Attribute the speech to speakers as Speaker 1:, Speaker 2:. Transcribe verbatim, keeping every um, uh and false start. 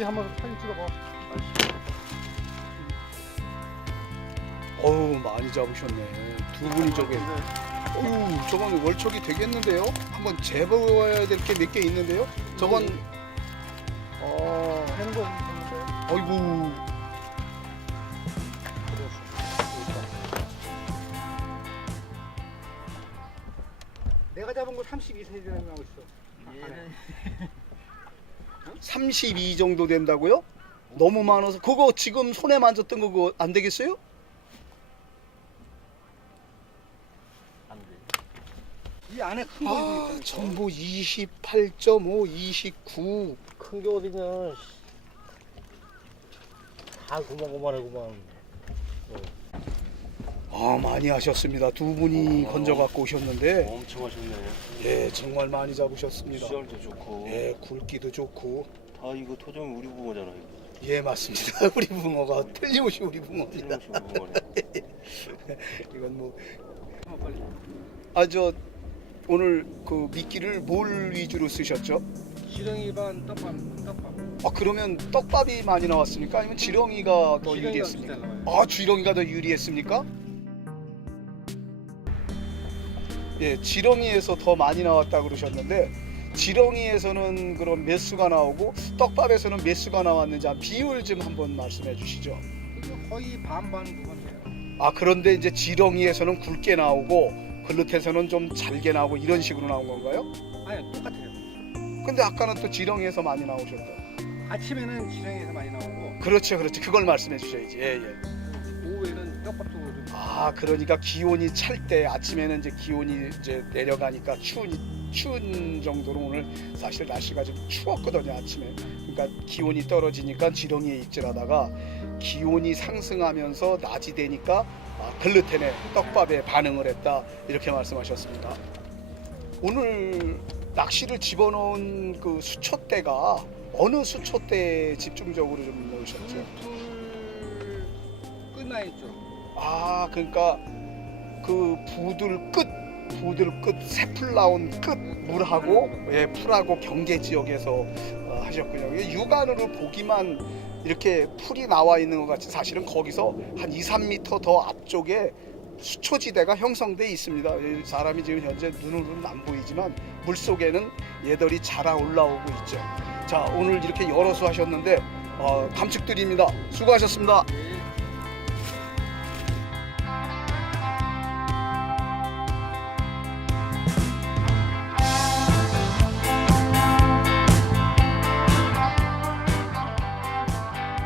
Speaker 1: 어디 한번 사진 찍어봐.
Speaker 2: 어우 많이 잡으셨네. 두 분이 저게. 어우 저건 월척이 되겠는데요? 한번 재봐야 될 게 몇 개 있는데요? 저건 어
Speaker 1: 하는 거 있는데.
Speaker 2: 아이고
Speaker 1: 내가 잡은 거 삼십이 세대나 나고 있어. 얘는
Speaker 2: 삼십이 정도 된다고요? 너무 많아서 그거 지금 손에 만졌던 거 그거 안 되겠어요?
Speaker 3: 안 돼.
Speaker 1: 이 안에 큰 거
Speaker 2: 아
Speaker 1: 있으니까.
Speaker 2: 전부 이십팔 점 오, 이십구.
Speaker 3: 큰 게 어디냐. 다 고만고만하구만.
Speaker 2: 아 많이 하셨습니다. 두 분이
Speaker 3: 어.
Speaker 2: 건져 갖고 오셨는데
Speaker 3: 엄청 하셨네.
Speaker 2: 예 정말 많이 잡으셨습니다.
Speaker 3: 시절도 좋고.
Speaker 2: 예 굵기도 좋고
Speaker 3: 다 이거 토종이 우리 붕어잖아. 이거.
Speaker 2: 예 맞습니다. 우리 붕어가 틀림없이 우리 붕어입니다.
Speaker 3: 틀림없이 우리 붕어네.
Speaker 2: 이건 뭐
Speaker 1: 어, 빨리.
Speaker 2: 아 저 오늘 그 미끼를 뭘 위주로 쓰셨죠?
Speaker 1: 지렁이 반 떡밥 떡밥.
Speaker 2: 아 그러면 떡밥이 많이 나왔습니까? 아니면 지렁이가 더
Speaker 1: 지렁이가
Speaker 2: 유리했습니까?
Speaker 1: 진짜 나와요.
Speaker 2: 아 지렁이가 더 유리했습니까? 예 지렁이에서 더 많이 나왔다 그러셨는데 지렁이에서는 그럼 몇 수가 나오고 떡밥에서는 몇 수가 나왔는지 한 비율 좀 한번 말씀해 주시죠.
Speaker 1: 이거 거의 반반 그건데요.
Speaker 2: 아 그런데 이제 지렁이에서는 굵게 나오고 글루텐에서는 좀 잘게 나오고 이런 식으로 나온 건가요?
Speaker 1: 아니 똑같아요.
Speaker 2: 근데 아까는 또 지렁이에서 많이 나오셨다.
Speaker 1: 아침에는 지렁이에서 많이 나오고
Speaker 2: 그렇죠, 그렇죠. 그걸 말씀해 주셔야지. 예, 예.
Speaker 1: 오후에는 떡밥 쪽으로 좀.
Speaker 2: 아, 그러니까 기온이 찰 때 아침에는 이제 기온이 이제 내려가니까 추운 추운 정도로 오늘 사실 날씨가 좀 추웠거든요 아침에. 그러니까 기온이 떨어지니까 지렁이에 입질하다가 기온이 상승하면서 낮이 되니까 아, 글루텐에 떡밥에 반응을 했다 이렇게 말씀하셨습니다. 오늘 낚시를 집어넣은 그 수초대가 어느 수초대에 집중적으로 좀 넣으셨죠?
Speaker 1: 풀 끝나 있죠.
Speaker 2: 아 그러니까 그 부들 끝 부들 끝 새풀 나온 끝 물하고 예 풀하고 경계 지역에서 어, 하셨군요. 이게 육안으로 보기만 이렇게 풀이 나와 있는 것 같이 사실은 거기서 한 이, 삼 미터 더 앞쪽에 수초지대가 형성돼 있습니다. 이 사람이 지금 현재 눈으로는 안 보이지만 물 속에는 얘들이 자라 올라오고 있죠. 자 오늘 이렇게 여러 수 하셨는데 어, 감축드립니다. 수고하셨습니다.
Speaker 1: 예.